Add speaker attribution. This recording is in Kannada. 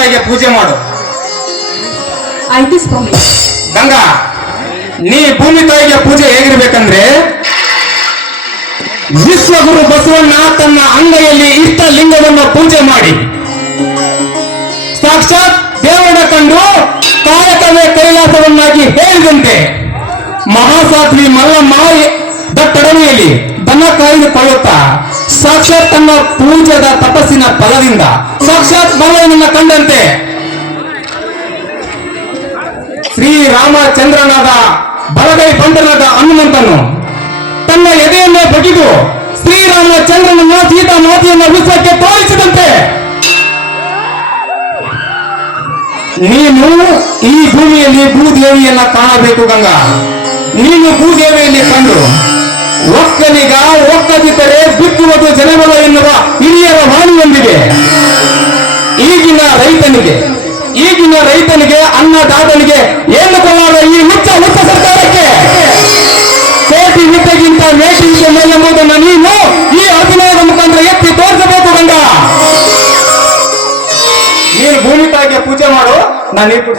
Speaker 1: ತಾಯಿಗೆ ಪೂಜೆ ಮಾಡು.
Speaker 2: ಆಯ್ತು ಸ್ವಾಮಿ
Speaker 1: ಗಂಗಾ ನೀ ಭೂಮಿ ತಾಯಿಗೆ ಪೂಜೆ ಹೇಗಿರ್ಬೇಕಂದ್ರೆ ವಿಶ್ವಗುರು ಬಸವಣ್ಣ ತನ್ನ ಅಂಗೈಯಲ್ಲಿ ಇಷ್ಟ ಲಿಂಗವನ್ನು ಪೂಜೆ ಮಾಡಿ. ಸಾಕ್ಷಾತ್ ದೇವರ ಕಂಡು ಕಾಯಕವೇ ಕೈಲಾಸವನ್ನಾಗಿ ಹೇಳಿದಂತೆ ಮಹಾಸಾಧ್ವಿ ಮಲ್ಲಮ್ಮ ದಟ್ಟಡನೆಯಲ್ಲಿ ದನ ಕಾಯ್ದುಕೊಳ್ಳುತ್ತಾ ಸಾಕ್ಷಾತ್ ತನ್ನ ಪೂಜದ ತಪಸ್ಸಿನ ಫಲದಿಂದ. ಸಾಕ್ಷಾತ್ ಮಲ್ಲಯ್ಯನನ್ನ ಕಂಡಂತೆ. ಶ್ರೀರಾಮಚಂದ್ರನಾದ ಬಲಗೈ ಬಂಧನಾದ ಹನುಮಂತನು ತನ್ನ ಎದೆಯನ್ನೇ ಬಗೆದು ಶ್ರೀರಾಮಚಂದ್ರನ ಸೀತಾ ಮಾತೆಯನ್ನ ವಿಶ್ವಕ್ಕೆ ತೋರಿಸಿದಂತೆ. ನೀನು ಈ ಭೂಮಿಯಲ್ಲಿ ಭೂದೇವಿಯನ್ನ ಕಾಣಬೇಕು ಗಂಗಾ. ನೀನು ಭೂದೇವಿಯಲ್ಲಿ ಕಂಡು ಒಕ್ಕಲಿಗ ಒಕ್ಕದಿದ್ದರೆ ಬಿತ್ತುವುದು ಜನಗಳು ಎನ್ನುವ ಹಿರಿಯರ ಬಂದಿದೆ ಈಗಿನ ರೈತನಿಗೆ ಈಗಿನ ರೈತನಿಗೆ, ಅನ್ನದಾತನಿಗೆ ಏನು ಕೊಡ ಈ ಹುಚ್ಚ ಹುಚ್ಚ ಸರ್ಕಾರಕ್ಕೆ? ಕೋಟಿ ವಿದ್ಯೆಗಿಂತ ಮೇಟಿ ವಿದ್ಯೆ ಮೇಲೆಂಬುದನ್ನು ನೀನು ಈ ಅಭಿನಯದ ಮುಖಾಂತರ ಎತ್ತಿ ತೋರಿಸಬೇಕು ಗಂಗ ನೀನು ಭೂಮಿ ತಾಯಿಗೆ ಪೂಜೆ ಮಾಡು, ನಾನು ನೀರು